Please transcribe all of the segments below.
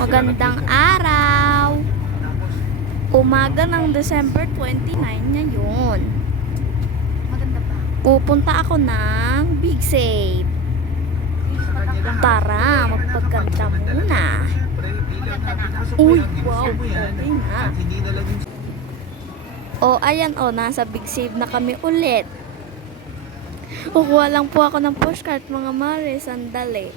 Magandang araw! Umaga ng December 29 ngayon. Maganda ba? Pupunta ako ng Big Save. Tara, magpagkanta muna. Maganda na. Uy, wow, okay na. O, ayan o, nasa Big Save na kami ulit. Kukuha lang po ako ng pushcart, mga mare, sandali.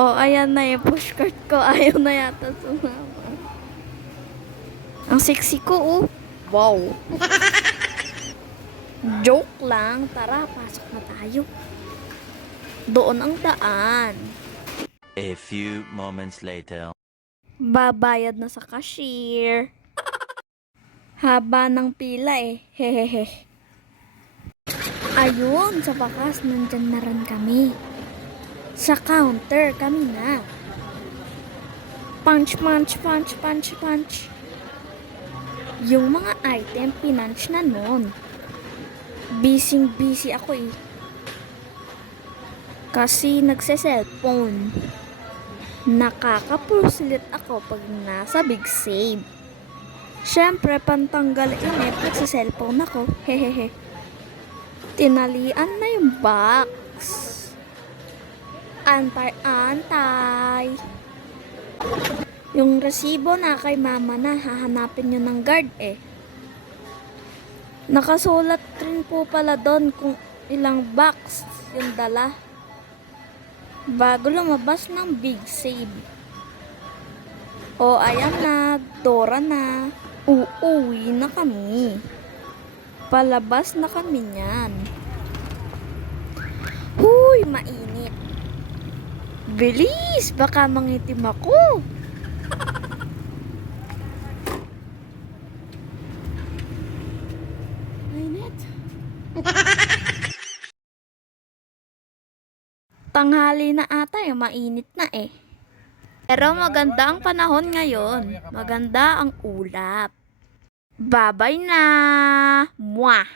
O, ayan na yung pushcart ko. Ayaw na yata sumama. Ang sexy ko, oh. Wow. Joke lang. Tara, pasok na tayo. Doon ang daan. A few moments later. Babayad na sa cashier. Haba ng pila eh. Hehehe. Ayun, sa wakas, nandyan na rin kami. Sa counter, kami na. Punch, punch, punch, punch, punch. Yung mga item, pinunch na nun. Busy ako eh. Kasi nagse-cellphone. Nakakapursulit ako pag nasa Big Save. Syempre, pantanggal inip, nagse-cellphone ako. Hehehe. Tinalian na yung box. Antay-antay. Yung resibo na kay mama na, hahanapin nyo ng guard eh. Nakasulat rin po pala doon kung ilang box yung dala. Bago lumabas ng Big Save. O ayan na, Dora na. Uuwi na kami. Palabas na kami niyan. Huy, mainit. Bilis, baka mangitim ako. Mainit. Tanghali na ata, yung mainit na eh. Pero maganda ang panahon ngayon. Maganda ang ulap. Babay na. Mwah.